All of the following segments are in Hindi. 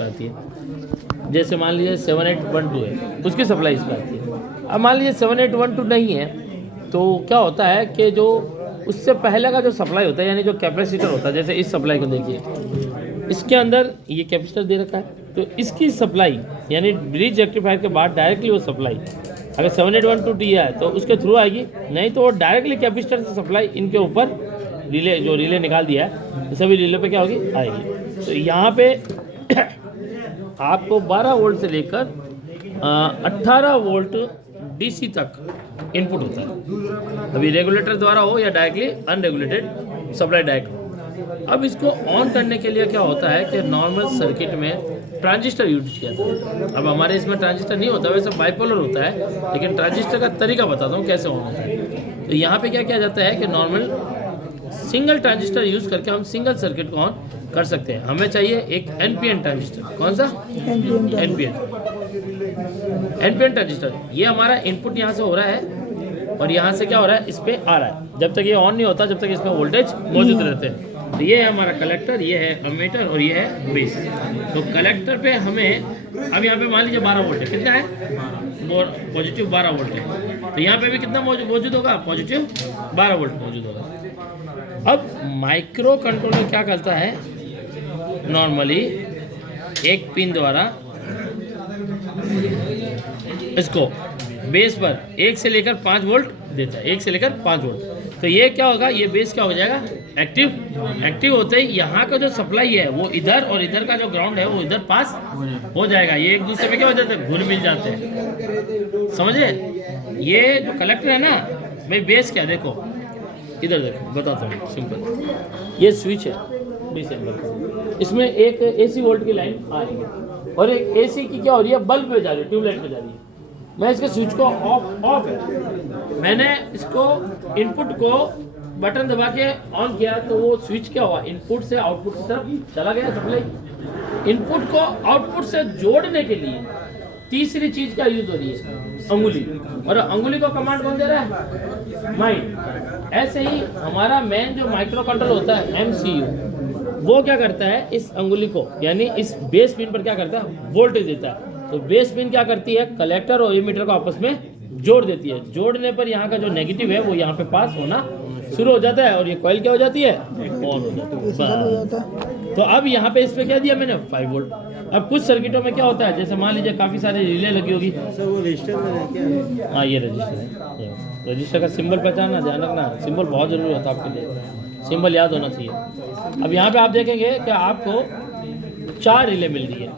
पे आती है। जैसे मान लीजिए 7812 है, उसकी सप्लाई इस पे आती है। अब मान लीजिए 7812 नहीं है, तो क्या होता है कि जो उससे पहले का जो सप्लाई होता है, यानी जो कैपेसिटर होता है, जैसे इस सप्लाई को देखिए, इसके अंदर ये कैपेसिटर दे रखा है, तो इसकी सप्लाई यानी ब्रिज रेक्टिफायर के बाद डायरेक्टली वो सप्लाई अगर 7812 टी है तो उसके थ्रू आएगी, नहीं तो वो डायरेक्टली कैपेसिटर से सप्लाई इनके ऊपर रिले, जो रिले निकाल दिया है, तो सभी रिले पे क्या होगी, आएगी। तो यहाँ पे आपको 12 वोल्ट से लेकर 18 वोल्ट डीसी तक इनपुट होता है, अभी रेगुलेटर द्वारा हो या डायरेक्टली अनरेगुलेटेड सप्लाई डायरेक्ट हो। अब इसको ऑन करने के लिए क्या होता है कि नॉर्मल सर्किट में ट्रांजिस्टर यूज किया जाता है। अब हमारे इसमें ट्रांजिस्टर नहीं होता, वैसे बाइपोलर होता है, लेकिन ट्रांजिस्टर का तरीका बताता हूँ कैसे ऑन होता है। तो यहाँ पे क्या किया जाता है कि नॉर्मल सिंगल ट्रांजिस्टर यूज़ करके हम सिंगल सर्किट को ऑन कर सकते हैं। हमें चाहिए एक एनपीएन ट्रांजिस्टर। कौन सा? NPN transistor. ये हमारा इनपुट यहाँ से हो रहा है और यहाँ से क्या हो रहा है, इस पर आ रहा है। जब तक ये ऑन नहीं होता, जब तक इसमें वोल्टेज मौजूद रहते हैं। तो ये है हमारा कलेक्टर, ये है अमीटर और ये है बेस। तो कलेक्टर पे हमें अब यहाँ पे मान लीजिए 12 वोल्ट है, कितना है, पॉजिटिव 12 वोल्ट है। तो यहाँ पे भी कितना मौजूद होगा, पॉजिटिव 12 वोल्ट मौजूद होगा। अब माइक्रो कंट्रोलर क्या करता है, नॉर्मली एक पिन द्वारा इसको बेस पर 1 से लेकर 5 वोल्ट देता है, 1 से लेकर 5 वोल्ट। तो ये क्या होगा, ये बेस क्या हो जाएगा, एक्टिव होते ही यहाँ का जो सप्लाई है वो इधर, और इधर का जो ग्राउंड है वो इधर पास हो जाएगा। ये एक दूसरे में क्या हो जाता है, घुल मिल जाते हैं, समझे। ये जो कलेक्टर है ना भाई, बेस क्या, देखो इधर देखो, बताता हूँ सिंपल। ये स्विच है डिसेंबर, इसमें एक AC वोल्ट की लाइन आ रही है और एक AC की क्या हो रही है, बल्ब पे जा रही है, ट्यूबलाइट पे जा रही है। मैं इसके स्विच को ऑफ है, मैंने इसको इनपुट को बटन दबा के ऑन किया, तो वो स्विच क्या हुआ, इनपुट से आउटपुट की तरफ चला गया सप्लाई। इनपुट को आउटपुट से जोड़ने के लिए तीसरी चीज का यूज हो रही है, अंगुली। और अंगुली को कमांड कौन दे रहा है, माइंड। ऐसे ही हमारा मेन जो माइक्रो कंट्रोलर होता है MCU, वो क्या करता है, इस अंगुली को यानी इस बेस पिन पर क्या करता है, वोल्टेज देता है। तो बेस पिन क्या करती है, कलेक्टर और एमीटर को आपस में जोड़ देती है। जोड़ने पर यहाँ का जो नेगेटिव है वो यहाँ पे पास होना शुरू हो जाता है और ये कॉइल क्या हो जाती है, ऑन हो जाती है। तो अब यहाँ पे इस पे क्या दिया मैंने, 5 वोल्ट। अब कुछ सर्किटों में क्या होता है, जैसे मान लीजिए काफ़ी सारे रिले लगी होगी, वो रजिस्टर में क्या है? हाँ ये रजिस्टर है। रजिस्टर का सिंबल पहचानना, ध्यान रखना, सिंबल बहुत जरूरी होता है आपके लिए, सिंबल याद होना चाहिए। अब यहाँ पे आप देखेंगे कि आपको 4 रिले मिल रही है।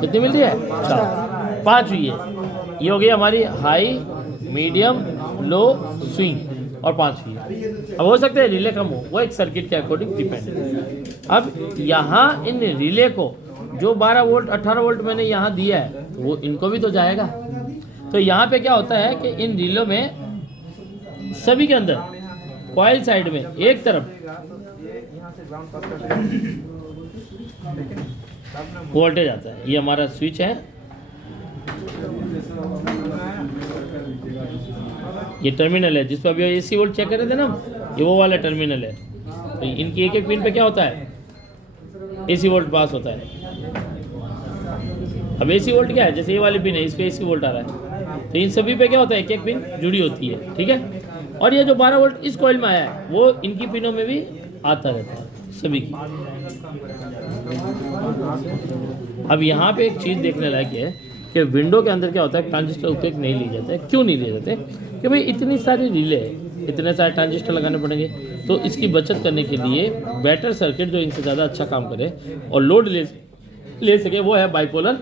कितनी मिल रही है, 4, 5 हुई है। ये हो गई हमारी हाई, मीडियम, लो, स्विंग और 5 हुई है। अब हो सकते हैं रिले कम हो, वो एक सर्किट के अकॉर्डिंग डिपेंड है। अब यहाँ इन रिले को जो 12 वोल्ट 18 वोल्ट मैंने यहाँ दिया है, तो वो इनको भी तो जाएगा। तो यहाँ पे क्या होता है कि इन रिलों में सभी के अंदर कॉइल साइड में एक तरफ वोल्टेज आता है। ये हमारा स्विच है, ये टर्मिनल है जिस पर अभी AC वोल्ट चेक कर रहे थे ना, ये वो वाला टर्मिनल है। तो इनकी एक एक पिन पे क्या होता है, AC वोल्ट पास होता है। अब AC वोल्ट क्या है, जैसे ये वाली पिन है, इस पे AC वोल्ट आ रहा है, तो इन सभी पे क्या होता है, एक एक पिन जुड़ी होती है, ठीक है। और ये जो 12 वोल्ट इस कॉइल में आया है, वो इनकी पिनों में भी आता रहता है सभी की। अब यहाँ पे एक चीज़ देखने लायक है कि विंडो के अंदर क्या होता है, ट्रांजिस्टर उपयोग नहीं लिए जाते। क्यों नहीं लिए जाते, कि भाई इतनी सारी रिले है, इतने सारे ट्रांजिस्टर लगाने पड़ेंगे। तो इसकी बचत करने के लिए बेटर सर्किट जो इनसे ज़्यादा अच्छा काम करे और लोड ले सके, वो है बाइपोलर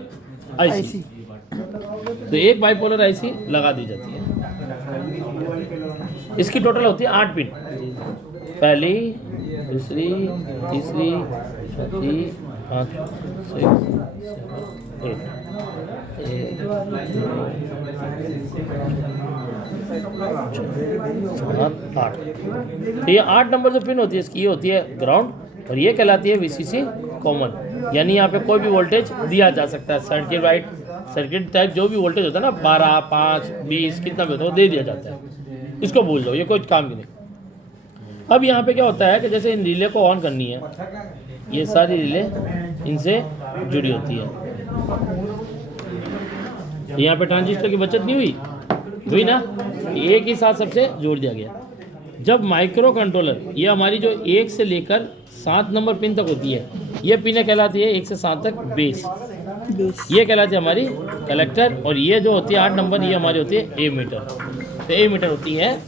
IC। तो एक बाइपोलर IC लगा दी जाती है। इसकी टोटल होती है 8 पिन, पहली, दूसरी, तीसरी, चौथी, 5, 6, 7, 8। तो ये 8 नंबर जो पिन होती है इसकी, ये होती है ग्राउंड और ये कहलाती है VCC कॉमन। यानी यहाँ पे कोई भी वोल्टेज दिया जा सकता है, सर्किट टाइप जो भी वोल्टेज होता है ना, 12, 5, 20 कितना भी होता है वो दे दिया जाता है। इसको भूल जाओ, ये कोई काम की नहीं। अब यहाँ पे क्या होता है कि जैसे इन रिले को ऑन करनी है, ये सारी रिले इनसे जुड़ी होती है। यहाँ पे ट्रांजिस्टर की बचत नहीं हुई, हुई ना, एक ही साथ सबसे जोड़ दिया गया। जब माइक्रो कंट्रोलर, ये हमारी जो 1 से लेकर 7 नंबर पिन तक होती है, ये पिनें कहलाती है 1 से 7 तक बेस, ये कहलाती है हमारी कलेक्टर, और ये जो होती है 8 नंबर, ये हमारी होती है एमीटर। तो एमीटर होती है।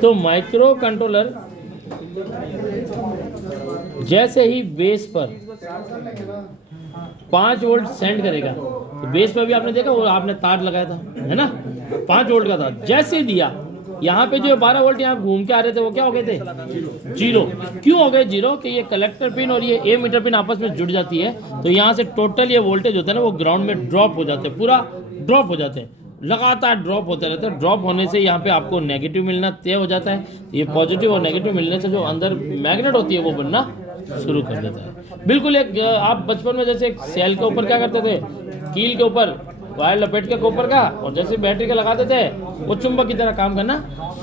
तो माइक्रो कंट्रोलर जैसे ही बेस पर 5 वोल्ट सेंड करेगा, तो बेस पर भी आपने देखा वो आपने तार लगाया था, है ना, 5 वोल्ट का था, जैसे ही दिया यहाँ पे जो 12 वोल्ट यहाँ घूम के आ रहे थे वो क्या हो गए थे, 0। क्यों हो गए 0? कि ये कलेक्टर पिन और ये एमीटर पिन आपस में जुड़ जाती है, तो यहाँ से टोटल ये वोल्टेज होता है ना, वो ग्राउंड में ड्रॉप हो जाते हैं, पूरा ड्रॉप हो जाते हैं, लगातार ड्रॉप होते रहते हैं। ड्रॉप होने से यहाँ पे आपको नेगेटिव मिलना तय हो जाता है, ये पॉजिटिव और नेगेटिव मिलने से जो अंदर मैग्नेट होती है वो बनना शुरू कर देता है। बिल्कुल एक आप बचपन में जैसे एक सेल के ऊपर क्या करते थे, कील के ऊपर वायर लपेट के ऊपर का, और जैसे बैटरी का लगाते थे वो चुंबक की तरह काम करना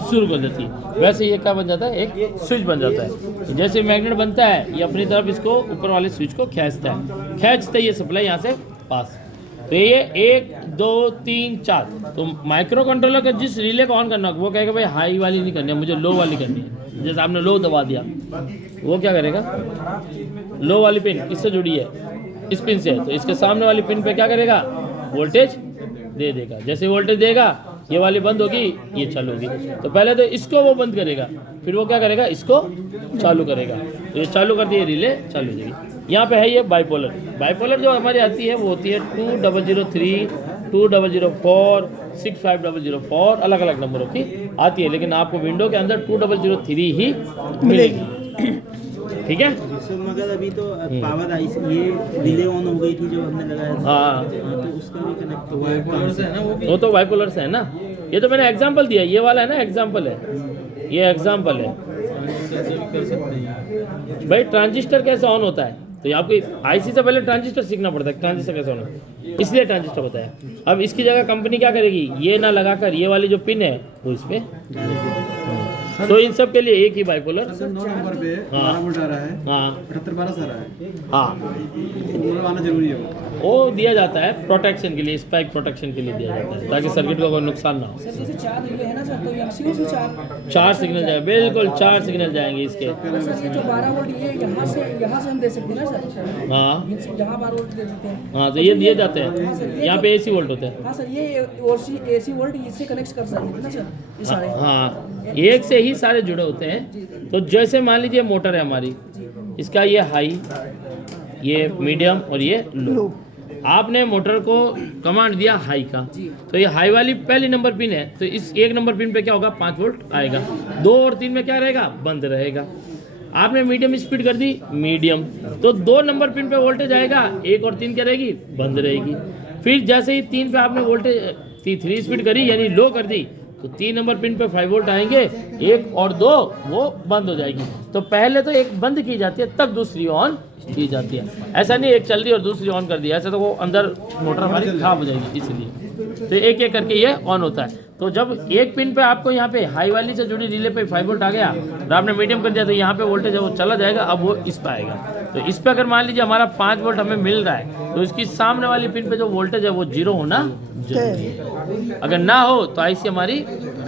शुरू कर देती है, वैसे ये क्या बन जाता है, एक स्विच बन जाता है। जैसे मैग्नेट बनता है, ये अपनी तरफ इसको ऊपर वाले स्विच को खींचता है, खींचते ये सप्लाई यहाँ से पास। तो ये 1 2 3 4। तो माइक्रो कंट्रोलर का जिस रिले को ऑन करना, वो कहेगा भाई हाई वाली नहीं करनी है, मुझे लो वाली करनी है। जैसे आपने लो दबा दिया, वो क्या करेगा, लो वाली पिन किससे जुड़ी है, इस पिन से, तो इसके सामने वाली पिन पे क्या करेगा, वोल्टेज दे देगा। जैसे वोल्टेज देगा, ये वाली बंद होगी, ये चालू होगी। तो पहले तो इसको वो बंद करेगा, फिर वो क्या करेगा, इसको चालू करेगा। तो ये चालू कर दिए, रिले चालू हो जाएगी। यहाँ पे है ये बाइपोलर। बाइपोलर जो हमारी आती है वो होती है 2003, 2004, 65004, अलग अलग नंबरों की आती है, लेकिन आपको विंडो के अंदर 2003 ही मिलेगी। ठीक है, मगर अभी तो पावर आई, ये डिले ऑन हो गई थी जो हमने लगाया था। हाँ, तो उसका भी कनेक्ट बाइपोलर से है ना, वो तो बाइपोलर से है ना। ये तो मैंने एग्जांपल दिया, ये वाला है ना एग्जांपल है, ये एग्जांपल है भाई। ट्रांजिस्टर कैसे ऑन होता है, तो आपको आईसी से पहले ट्रांजिस्टर सीखना पड़ता है, ट्रांजिस्टर कैसे ऑन होता है, इसलिए ट्रांजिस्टर होता है। अब इसकी जगह कंपनी क्या करेगी, ये ना लगाकर ये वाली जो पिन है वो इस पे, तो इन सब के लिए एक ही बाइपोलर। 9 नंबर पे 12 वोल्ट आ रहा है, हाँ 78 12 से आ रहा है, हाँ, वो आना जरूरी है। वो दिया जाता है प्रोटेक्शन के लिए, स्पाइक प्रोटेक्शन के लिए दिया जाता है, ताकि सर्किट को कोई नुकसान ना हो। सर जैसे 4 रिले है ना सर, तो एमसीयू से 4 सिग्नल जाए, बिल्कुल 4 सिग्नल जाएंगे इसके। सर ये जो 12 वोल्ट ये यहाँ से हम दे सकते हैं ना सर, हाँ यहाँ 12 वोल्ट दे सकते हैं। हाँ, तो ये दिए जाते हैं, यहाँ पे एसी वोल्ट होते हैं। हाँ सर, ये एसी वोल्ट इससे कनेक्ट कर सकते हैं ना सर, ये सारे। हाँ, एक से ही सारे जुड़े होते हैं। तो जैसे मान लीजिए मोटर है हमारी, इसका ये हाई, ये मीडियम और ये लो। आपने मोटर को कमांड दिया हाई का, तो ये हाई वाली पहली नंबर पिन है, तो इस 1 नंबर पिन पे क्या होगा, 5 वोल्ट आएगा। 2 और 3 में क्या रहेगा, बंद रहेगा। आपने मीडियम स्पीड कर दी, मीडियम, तो 2 नंबर पिन पे वोल्टेज आएगा, 1 और 3 क्या रहेगी, बंद रहेगी। फिर जैसे ही 3 पे आपने वोल्टेज 3 स्पीड करी, यानी लो कर दी, तो 3 नंबर पिन पे 5 वोल्ट आएंगे, 1 और 2 वो बंद हो जाएगी। तो पहले तो एक बंद की जाती है, तब दूसरी ऑन की जाती है। ऐसा नहीं एक चल रही और दूसरी ऑन कर दी, ऐसा तो वो अंदर मोटर हमारी खराब हो जाएगी, इसलिए तो एक एक करके ये ऑन होता है। तो जब एक पिन पे आपको यहाँ पे हाई वाली से जुड़ी रिले पे 5 वोल्ट आ गया और आपने मीडियम कर दिया, तो यहाँ पे वोल्टेज है वो चला जाएगा, अब वो इस पे आएगा। तो इस पे अगर मान लीजिए हमारा 5 वोल्ट हमें मिल रहा है, तो इसकी सामने वाली पिन पे जो वोल्टेज है वो 0 होना जरूरी है। अगर ना हो तो आईसी हमारी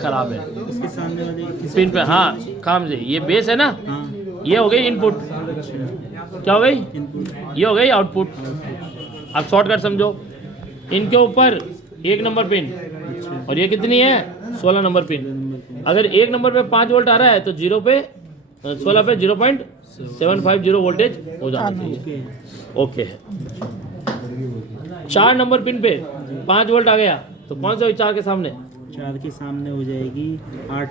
खराब है। इसके सामने वाले पिन पे हाँ काम से, ये बेस है ना, ये हो गई इनपुट, क्या हो गई, ये हो गई आउटपुट। अब शॉर्टकट समझो, इनके ऊपर 1 नंबर पिन और ये कितनी है, 16 नंबर पिन। अगर 1 नंबर पे 5 वोल्ट आ रहा है, तो 16 पे 0.750 वोल्टेज हो जाना चाहिए। ओके, 4 नंबर पिन पे 5 वोल्ट आ गया, तो कौन सा 4 के सामने, 4 के सामने हो जाएगी 8,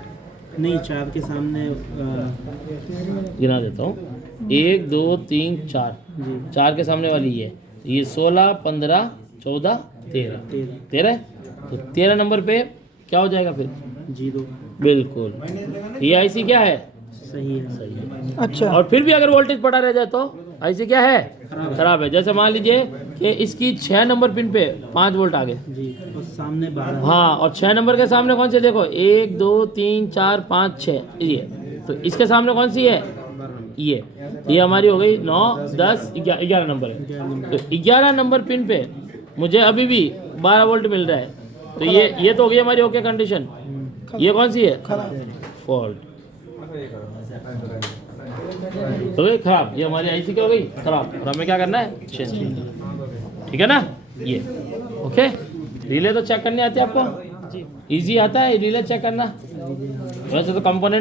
नहीं 4 के सामने गिना देता हूँ, 1 2 3 4, 4 के सामने वाली ये 16 15 14 13, तो 13 नंबर पे क्या हो जाएगा फिर, 0। बिल्कुल, ये आईसी क्या है, सही है, सही है। अच्छा, और फिर भी अगर वोल्टेज पड़ा रह जाए तो आईसी क्या है, खराब है। जैसे मान लीजिए कि इसकी 6 नंबर पिन पे 5 वोल्ट आ गए जी, और सामने 12। हाँ, और 6 नंबर के सामने कौन से देखो, 1 2 3 4 5 6, ये तो इसके सामने कौन सी है, ये हमारी हो गई 9, 10, 11 नंबर है। तो 11 नंबर पिन पे मुझे अभी भी 12 वोल्ट मिल रहा है। तो ये तो हो गई हमारी ओके कंडीशन। ये कौन सी है, फॉल्ट हो गई खराब। ये हमारी आईसी क्या हो गई, खराब। और हमें क्या करना है, चेंज। ठीक है ना, ये ओके। रिले तो चेक करने आते हैं आपको, इजी आता है रिले चेक करना। वैसे तो कंपोनेंट